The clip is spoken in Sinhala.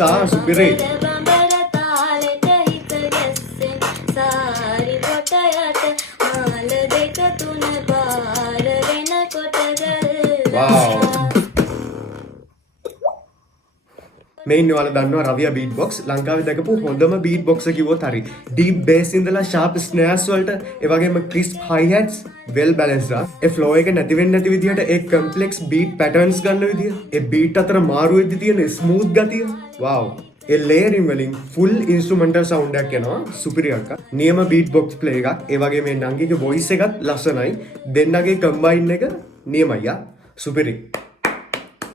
සා සුපිරි. මේ ඉන්නේ ඔයාලා දන්නවා රවියා බීට් බොක්ස් ලංකාවේ දැකපු හොඳම බීට් බොක්ස් එක කිව්වොත් හරි. ඩීප් බේස් ඉඳලා ෂාප් ස්නෑර්ස් වලට ඒ වගේම ක්‍රිස්ප් හයි හැට්ස් වෙල් බැලන්ස්ඩ් ආ. ඒ ෆ්ලෝ එක නැති වෙන්නේ නැති විදිහට ඒ කම්ප්ලෙක්ස් බීට් පැටර්න්ස් ගන්න විදිය. ඒ බීට් අතර මාරු වෙද්දි තියෙන ස්මූත් ගතිය. වව්. ඒ ලේයරින් වලින් ෆුල් ඉන්ස්ට්‍රුමෙන්ටල් සවුන්ඩ් එකක් එනවා. සුපිරි අක්කා. නියම බීට් බොක්ස් ප්ලේ එකක්. ඒ වගේ මේ නංගිගේ වොයිස් එකත් ලස්සනයි. දෙන්නගේ කම්බයින් එක නියමයි ආ. සුපිරි.